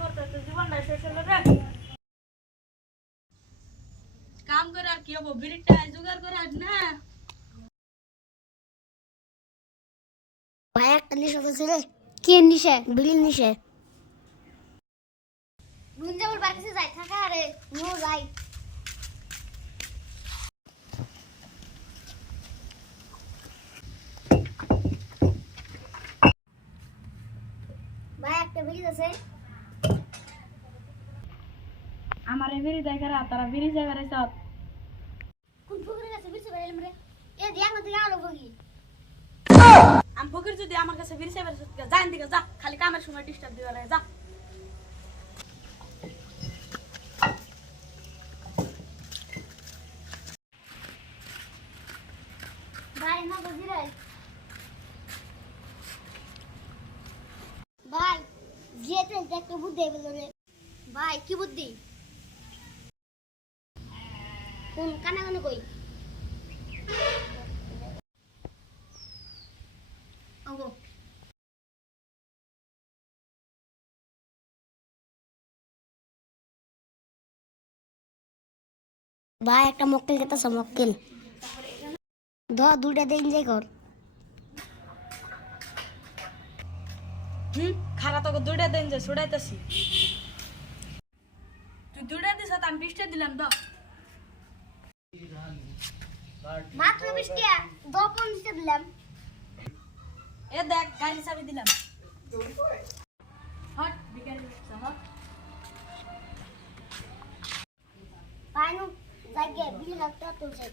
করতে তো জীবনটা শেষ হলো রে। কাম করে আর কি হবো, বিড়িটা জোগাড় করে আজ না। ভাই একটা নিশা তো ছিল। কি নিশে? বিড়ির নিশে। গুঞ্জাবুর বাড়িতে যাই থাকা আরে নো যাই। ভাই একটা বিড়ি আছে। আমারে বিড়ি দেখারা তারা বিড়ি যাবে সব। কোন পুকুরের কাছে বিড়ি বেরাইলাম রে? এ দিয়া না দিয়া আলো বগি। আমি ফকির যদি আমার কাছে বিড়ি যাবে যাই দিকে যা, খালি কামের সময় ডিস্টার্ব দিবা লাগে যা। ভাই না বজি রে। ভাই যেতে একটা বুদ্ধি বলো রে। ভাই কি বুদ্ধি? কোন কানে কানে কই? ওগো ভাই একটা মক্কেল খেতেছ মক্কেল। দুইটা দিয়ে এনজয় কর। খারা তোকে দুইটা দিন যে ছুড়াইতেছি। তুই দুইটা দিস আমি 20টা দিলাম দ। মাত্র 20 টাকা 10 দিতে দিলাম। এ দেখ গাড়ি চাবি দিলাম। হট বিকারি হট। ভাই নু জায়গা বিল লাগতো তুলছে।